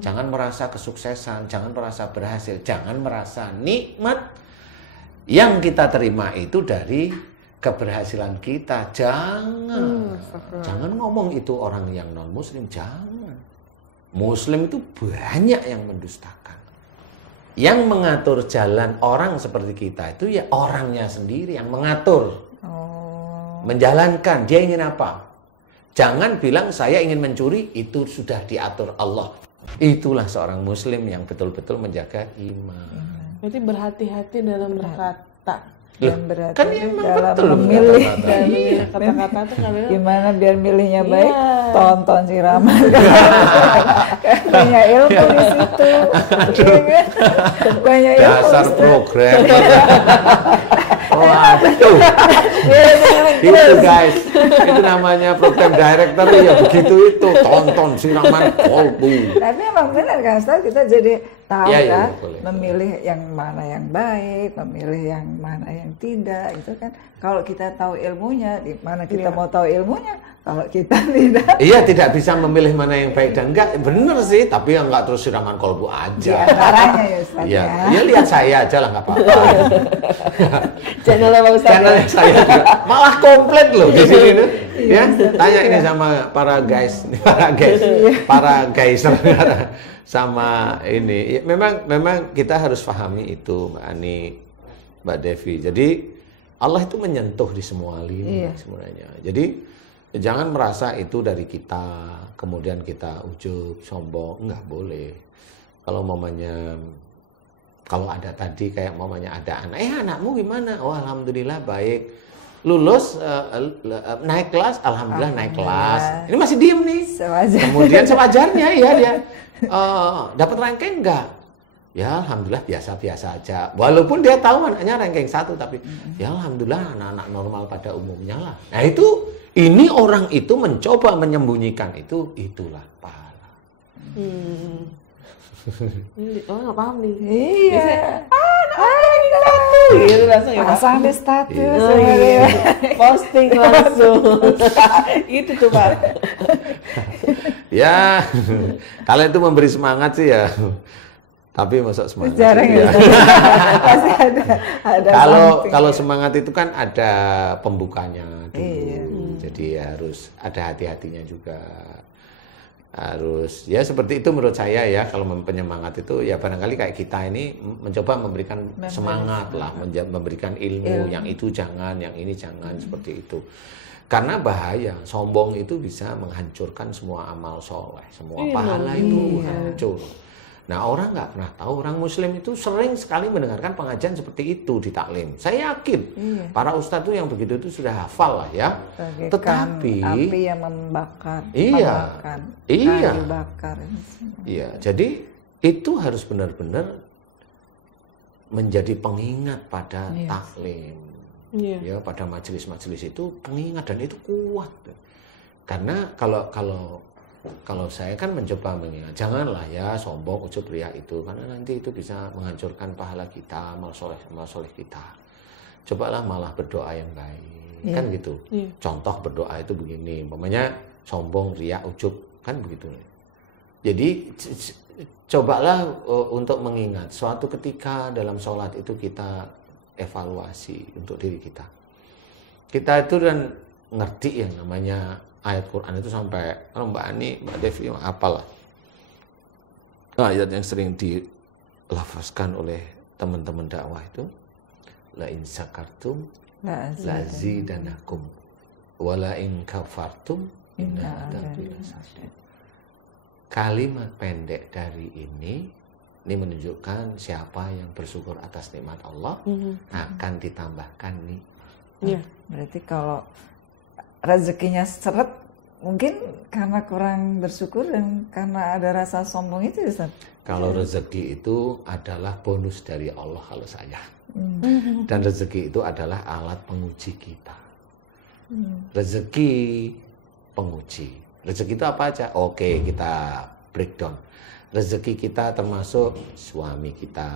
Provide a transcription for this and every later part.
Jangan merasa kesuksesan, jangan merasa berhasil, jangan merasa nikmat yang kita terima itu dari keberhasilan kita. Jangan ngomong itu orang yang non muslim, jangan. Muslim itu banyak yang mendustakan. Yang mengatur jalan orang seperti kita itu ya orangnya sendiri yang mengatur. Menjalankan, dia ingin apa? Jangan bilang saya ingin mencuri, itu sudah diatur Allah. Itulah seorang muslim yang betul-betul menjaga iman. Berarti berhati-hati dalam berkata. Dan berarti Kan emang dalam betul memilih Kata-kata tuh kadang gimana biar milihnya baik, tonton si Rama. Kan banyak ilmu di situ. Banyak ilmu. Dasar program. Waduh. Itu guys, itu namanya program director ya begitu itu, tonton siraman kolbu. Tapi emang benar kan, Ustaz, kita jadi tahu Ya, kan, memilih yang mana yang baik, memilih yang mana yang tidak, itu kan. Kalau kita tahu ilmunya, di mana kita mau tahu ilmunya, kalau kita tidak. Iya, tidak bisa memilih mana yang baik dan enggak, bener sih, tapi enggak terus siraman kolbu aja. Di antaranya ya Ustaz ya. Ya lihat saya aja lah, nggak apa-apa. channel Pak Ustaz. Channel saya juga malah komplit loh di sini tuh. Ya, tanya ini sama para guys, para guys sama ini. Ya, memang kita harus pahami itu, Mbak Ani, Mbak Devi. Jadi Allah itu menyentuh di semua lini sebenarnya. Jadi jangan merasa itu dari kita, kemudian kita ujub, sombong, nggak boleh. Kalau mamanya, kalau ada tadi kayak mamanya ada anak, anakmu gimana? Oh alhamdulillah baik. Lulus, naik kelas, alhamdulillah naik kelas. Ini masih diem nih. Kemudian sewajarnya ya dia dapat ranking enggak? Ya alhamdulillah biasa-biasa aja. Walaupun dia tahu anaknya ranking 1, tapi ya alhamdulillah anak-anak normal pada umumnya lah. Nah itu, ini orang itu mencoba menyembunyikan itu, itulah pahala. Oh nggak paham nih. Iya. Gitu langsung ya Pak. Pasang di status. Posting langsung. Itu tuh Pak. Ya, kalau itu memberi semangat sih ya. Tapi masuk semangat. Jarang ya. Pasti ada. Kalau semangat itu kan ada pembukanya dulu. Jadi harus ada hati-hatinya juga. Harus ya seperti itu menurut saya ya. Kalau penyemangat itu ya barangkali kayak kita ini mencoba memberikan semangat lah, memberikan ilmu. Yang itu jangan, yang ini jangan, seperti itu. Karena bahaya, sombong itu bisa menghancurkan semua amal soleh, semua pahala itu hancur. Nah orang nggak pernah tahu, orang muslim itu sering sekali mendengarkan pengajian seperti itu di taklim. Saya yakin para ustadz itu yang begitu itu sudah hafal lah ya. Tetapi api yang membakar, kayu bakar. Iya, jadi itu harus benar-benar menjadi pengingat pada taklim. Ya, pada majelis-majelis itu pengingat, dan itu kuat. Karena kalau saya kan mencoba mengingat, janganlah ya sombong, ujub, riya itu, karena nanti itu bisa menghancurkan pahala kita, amal soleh kita. Cobalah malah berdoa yang baik, kan gitu. Contoh berdoa itu begini, umpamanya sombong, riya, ujub, kan begitu. Jadi cobalah untuk mengingat suatu ketika dalam sholat itu kita evaluasi untuk diri kita. Kita itu kan ngerti yang namanya ayat Quran itu sampai, kalau Mbak Ani, Mbak Devi apalah ayat yang sering dilafazkan oleh teman-teman dakwah itu, la in sakartum la zidanakum wa la in kafartum inna adzabi lasyadid. Kalimat pendek dari ini menunjukkan siapa yang bersyukur atas nikmat Allah akan ditambahkan nikmat. Berarti kalau rezekinya seret, mungkin karena kurang bersyukur dan karena ada rasa sombong itu, Ustaz. Kalau rezeki itu adalah bonus dari Allah kalau saya. Dan rezeki itu adalah alat penguji kita. Rezeki penguji. Rezeki itu apa aja? Oke, kita breakdown. Rezeki kita termasuk suami kita,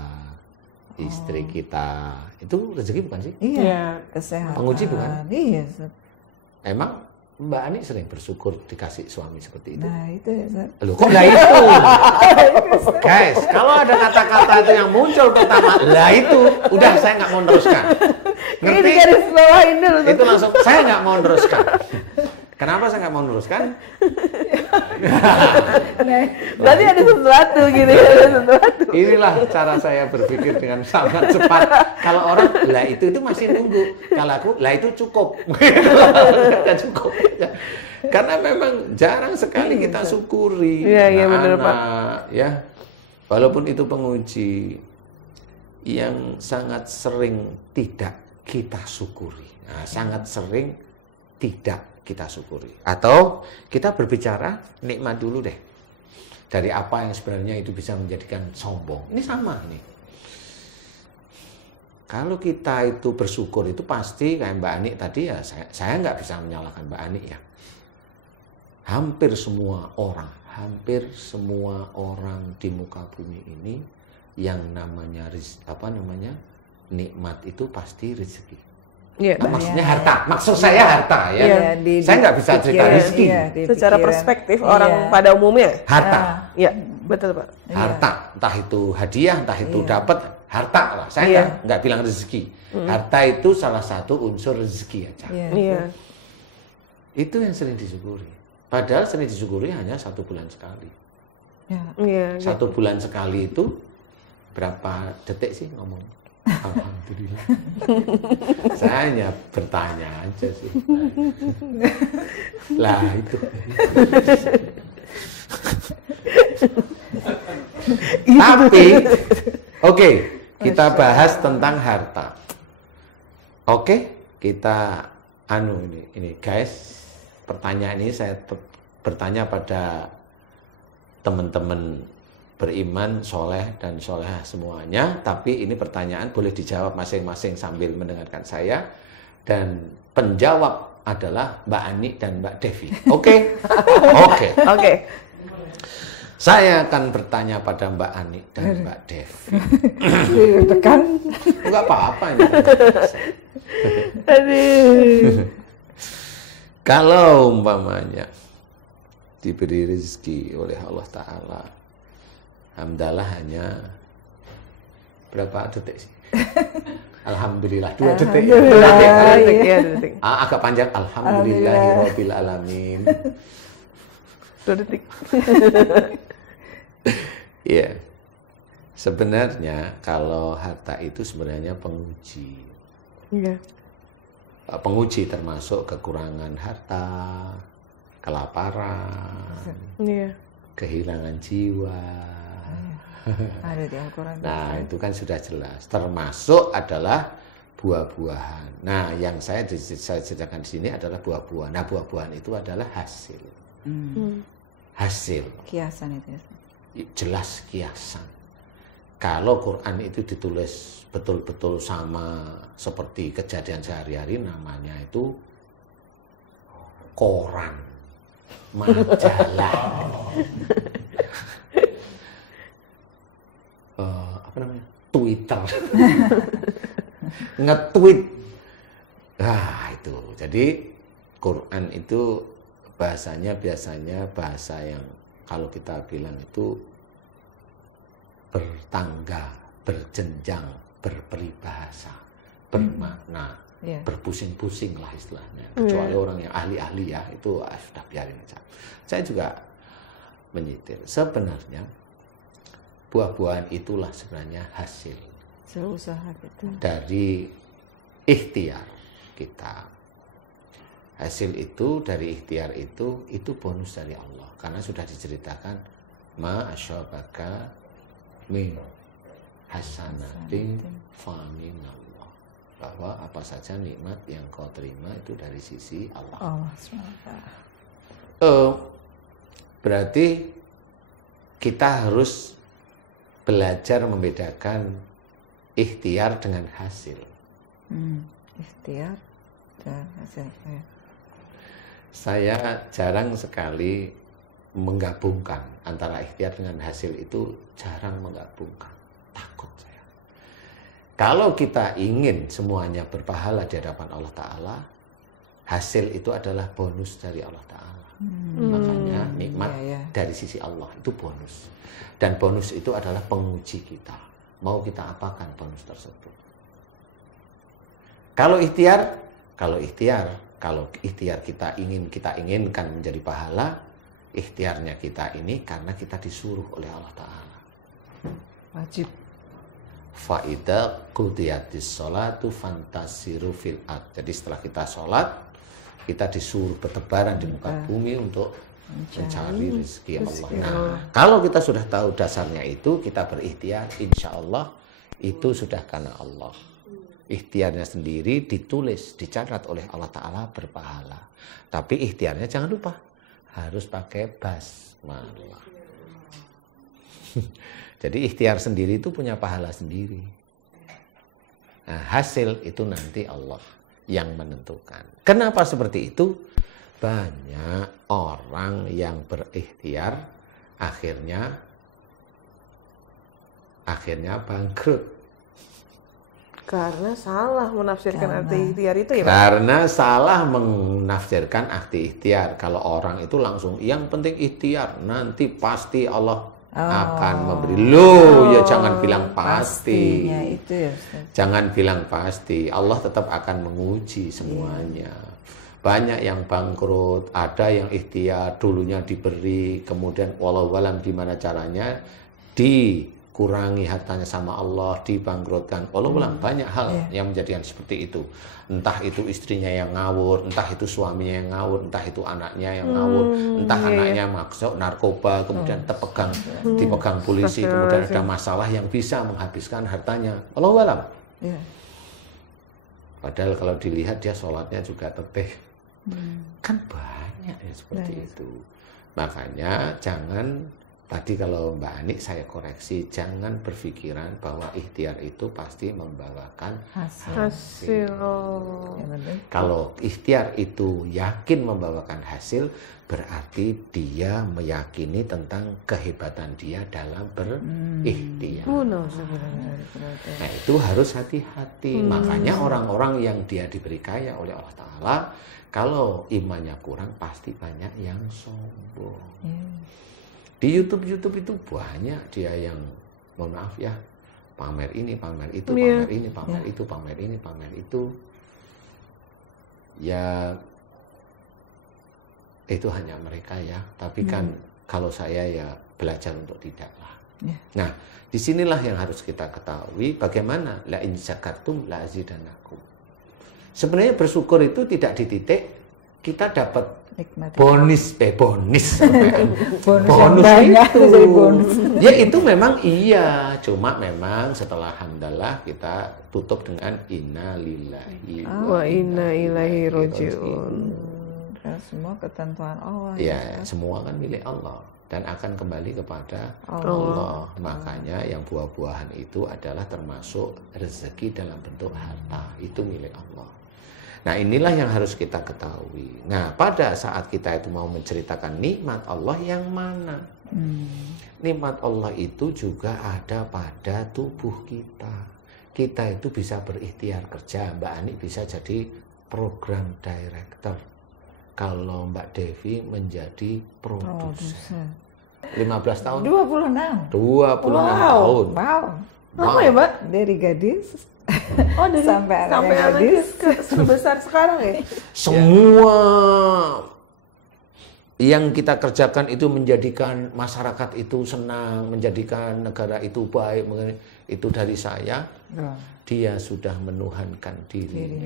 istri kita. Itu rezeki bukan sih? Iya, kesehatan. Penguji bukan? Iya, Ustaz. Emang Mbak Ani sering bersyukur dikasih suami seperti itu. Nah itu ya Ustaz. Loh, kok lah itu? Guys, kalau ada kata-kata itu yang muncul pertama, lah itu, udah saya nggak mau meneruskan. Ini Ngerti? garis bawahin dulu. Itu langsung, saya nggak mau meneruskan. Kenapa saya nggak mau meneruskan? Nah, Berarti ada sesuatu gitu ya, ada sesuatu. Inilah cara saya berpikir dengan sangat cepat. Kalau orang, lah itu masih nunggu. Kalau aku, lah itu cukup. Udah cukup. Karena memang jarang sekali kita syukuri Iya, benar, Pak. ya. Walaupun itu penguji yang sangat sering tidak kita syukuri. Nah, sangat sering tidak kita syukuri. Atau kita berbicara nikmat dulu deh. Dari apa yang sebenarnya itu bisa menjadikan sombong. Ini sama ini. Kalau kita itu bersyukur itu pasti kayak Mbak Ani tadi ya, saya nggak bisa menyalahkan Mbak Ani ya. Hampir semua orang di muka bumi ini yang namanya nikmat itu pasti rezeki. Iya. Maksudnya harta. Maksud saya harta ya. Iya, Saya nggak bisa cerita rezeki. Secara perspektif orang pada umumnya. Harta. Iya, betul Pak. Harta, entah itu hadiah, entah itu dapat harta lah. Saya nggak bilang rezeki. Harta itu salah satu unsur rezeki aja. Iya. Itu yang sering disyukuri. Padahal sering disyukuri hanya 1 bulan sekali. Iya. 1 bulan sekali itu berapa detik sih ngomong? Alhamdulillah. Saya hanya bertanya aja sih. Lah itu. Tapi, oke, kita bahas tentang harta. Oke, kita ini guys, pertanyaan ini saya bertanya pada teman-teman beriman, soleh dan solehah semuanya. Tapi ini pertanyaan boleh dijawab masing-masing sambil mendengarkan saya. Dan penjawab adalah Mbak Ani dan Mbak Devi. Oke? Oke. Saya akan bertanya pada Mbak Ani dan Mbak Devi. Tekan. Enggak apa-apa ini. Kalau umpamanya diberi rezeki oleh Allah Ta'ala, alhamdulillah hanya berapa detik sih? Alhamdulillah 2 detik. Detik. Agak panjang. Alhamdulillahirabbil alamin. 2 detik. Iya. Sebenarnya kalau harta itu sebenarnya penguji. Iya. Penguji termasuk kekurangan harta, kelaparan, kehilangan jiwa. Ada di Al-Quran. Nah, itu kan sudah jelas. Termasuk adalah buah-buahan. Nah, yang saya ceritakan di sini adalah buah-buahan. Nah, buah-buahan itu adalah hasil. Hasil. Kiasan itu ya. Jelas kiasan. Kalau Quran itu ditulis betul-betul sama seperti kejadian sehari-hari, namanya itu koran, majalah. Twitter, nge-tweet. Nah itu, jadi Quran itu bahasanya biasanya bahasa yang kalau kita bilang itu bertangga, berjenjang, berperibahasa, bermakna, berpusing-pusing lah istilahnya. Kecuali orang yang ahli-ahli ya, itu sudah biarin aja. Saya juga menyitir. Sebenarnya buah-buahan itulah sebenarnya hasil usaha kita dari ikhtiar kita. Hasil itu dari ikhtiar itu bonus dari Allah, karena sudah diceritakan ma asyabaka min hasanatin fa min Allah, bahwa apa saja nikmat yang kau terima itu dari sisi Allah. Berarti kita harus belajar membedakan ikhtiar dengan hasil. Ikhtiar dan hasil. Saya jarang sekali menggabungkan antara ikhtiar dengan hasil, itu jarang menggabungkan. Takut saya. Kalau kita ingin semuanya berpahala di hadapan Allah Ta'ala, Hasil itu adalah bonus dari Allah Ta'ala. Makanya nikmat dari sisi Allah itu bonus. Dan bonus itu adalah penguji kita. Mau kita apakan bonus tersebut. Kalau ikhtiar kita inginkan menjadi pahala, ikhtiarnya kita ini karena kita disuruh oleh Allah Ta'ala. Wajib. Fa'idha qudiyatis sholatu fantasiru fil ard. Jadi setelah kita sholat, kita disuruh bertebaran di muka bumi untuk mencari rezeki Allah. Nah, kalau kita sudah tahu dasarnya itu, kita berikhtiar, insya Allah itu sudah karena Allah. Ikhtiarnya sendiri ditulis, dicatat oleh Allah Ta'ala berpahala. Tapi ikhtiarnya jangan lupa, harus pakai basmalah. Jadi ikhtiar sendiri itu punya pahala sendiri. Nah, hasil itu nanti Allah yang menentukan. Kenapa seperti itu? Banyak orang yang berikhtiar akhirnya bangkrut. Karena salah menafsirkan arti ikhtiar itu ya Pak? Karena salah menafsirkan arti ikhtiar. Kalau orang itu langsung yang penting ikhtiar, nanti pasti Allah akan memberi. Ya jangan bilang pasti. Pastinya itu ya Ustaz. Jangan bilang pasti. Allah tetap akan menguji semuanya. Banyak yang bangkrut, ada yang ikhtiar, dulunya diberi, kemudian walau alam gimana caranya dikurangi hartanya sama Allah, dibangkrutkan. Walau alam banyak hal yang menjadikan seperti itu. Entah itu istrinya yang ngawur, entah itu suaminya yang ngawur, entah itu anaknya yang ngawur, entah anaknya masuk narkoba, kemudian dipegang polisi, kemudian ada masalah yang bisa menghabiskan hartanya. Walau alam. Padahal kalau dilihat dia sholatnya juga teteh. Kan banyak ya seperti itu. Makanya jangan, tadi kalau Mbak Ani saya koreksi, jangan berpikiran bahwa ikhtiar itu pasti membawakan hasil. Kalau ikhtiar itu yakin membawakan hasil, berarti dia meyakini tentang kehebatan dia dalam berikhtiar. Nah itu harus hati-hati. Makanya orang-orang yang dia diberi kaya oleh Allah Ta'ala, kalau imannya kurang pasti banyak yang sombong. Di YouTube itu banyak dia yang, mohon maaf ya, pamer ini, pamer itu, pamer ini, pamer itu, pamer ini, pamer itu. Ya itu hanya mereka ya. Tapi kan kalau saya ya belajar untuk tidak lah. Nah disinilah yang harus kita ketahui, bagaimana la in syakartum la azidannakum. Sebenarnya bersyukur itu tidak di titik kita dapat bonus bonus itu. Ya itu memang iya, cuma memang setelah hamdalah kita tutup dengan inna lillahi wa inna ilaihi rajiun. Semua ketentuan Allah. Ya, semua kan milik Allah dan akan kembali kepada Allah. Makanya yang buah-buahan itu adalah termasuk rezeki dalam bentuk harta, itu milik Allah. Nah inilah yang harus kita ketahui. Nah pada saat kita itu mau menceritakan nikmat Allah yang mana? Nikmat Allah itu juga ada pada tubuh kita. Kita itu bisa berikhtiar kerja. Mbak Ani bisa jadi program director. Kalau Mbak Devi menjadi produser. 15 tahun? 26 tahun. Lama ya Mbak? Dari gadis sampai anaknya sebesar sekarang ya? Semua yang kita kerjakan itu menjadikan masyarakat itu senang, menjadikan negara itu baik, itu dari saya. Dia sudah menuhankan diri.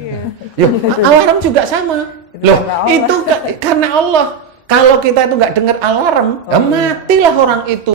Ya, alarm juga sama. Loh, itu karena Allah. Kalau kita itu nggak dengar alarm, matilah orang itu.